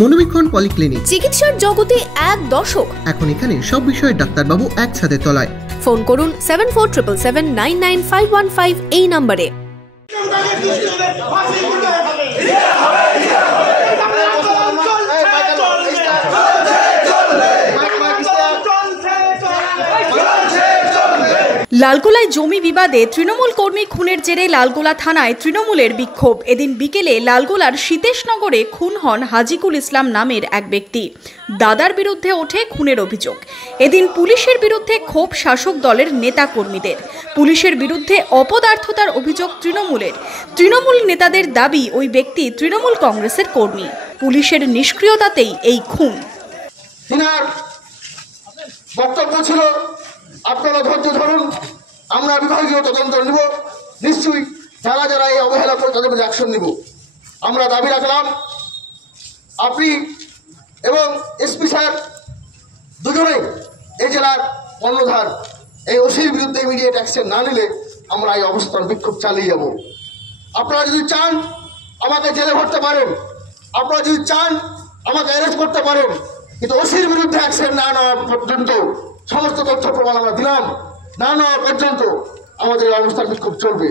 মনোবীক্ষণ polyclinic, চিকিৎসার জগতে এক দশক। এখন এখানে সব বিষয়ে ডাক্তারবাবু একসাথে তলায়। ফোন করুন 7477799515 এই নম্বরে। লালগোলায় জমি বিবাদে তৃণমূল কর্মী খুনের জেরে লালগোলা থানায় তৃণমূলের বিক্ষোভ। এদিন বিকেলে লালগোলার সীতেশনগরে খুন হন হাজিকুল ইসলাম নামের এক ব্যক্তি। দাদার বিরুদ্ধে ওঠে খুনের অভিযোগ। এদিন পুলিশের বিরুদ্ধে ক্ষোভ শাসক দলের নেতা কর্মীদের। পুলিশের বিরুদ্ধে অপদার্থতার অভিযোগ তৃণমূলের। তৃণমূল নেতাদের দাবি ওই ব্যক্তি তৃণমূল কংগ্রেসের কর্মী। পুলিশের নিষ্ক্রিয়তাতেই এই খুন। বক্তব্য ছিল, আপনারা ধৈর্য ধরুন, আমরা বিভাগীয় তদন্ত নিব, নিশ্চয়ই যারা যারা এই অবহেলা করে তাদের অ্যাকশন নিব। আমরা দাবি রাখলাম আপনি এবং এসপি স্যার দুজনেই এই জেলার কর্ণধার, এই ওসির বিরুদ্ধে ইমিডিয়েট অ্যাকশন না নিলে আমরা এই অবস্থান বিক্ষোভ চালিয়ে যাব। আপনারা যদি চান আমাকে জেলে ভরতে পারেন, আপনারা যদি চান আমাকে অ্যারেস্ট করতে পারেন, কিন্তু ওসির বিরুদ্ধে অ্যাকশন না নেওয়া পর্যন্ত, সমস্ত তথ্য প্রমাণ আমরা দিলাম, না নেওয়া পর্যন্ত আমাদের অবস্থান বিক্ষোভ চলবে।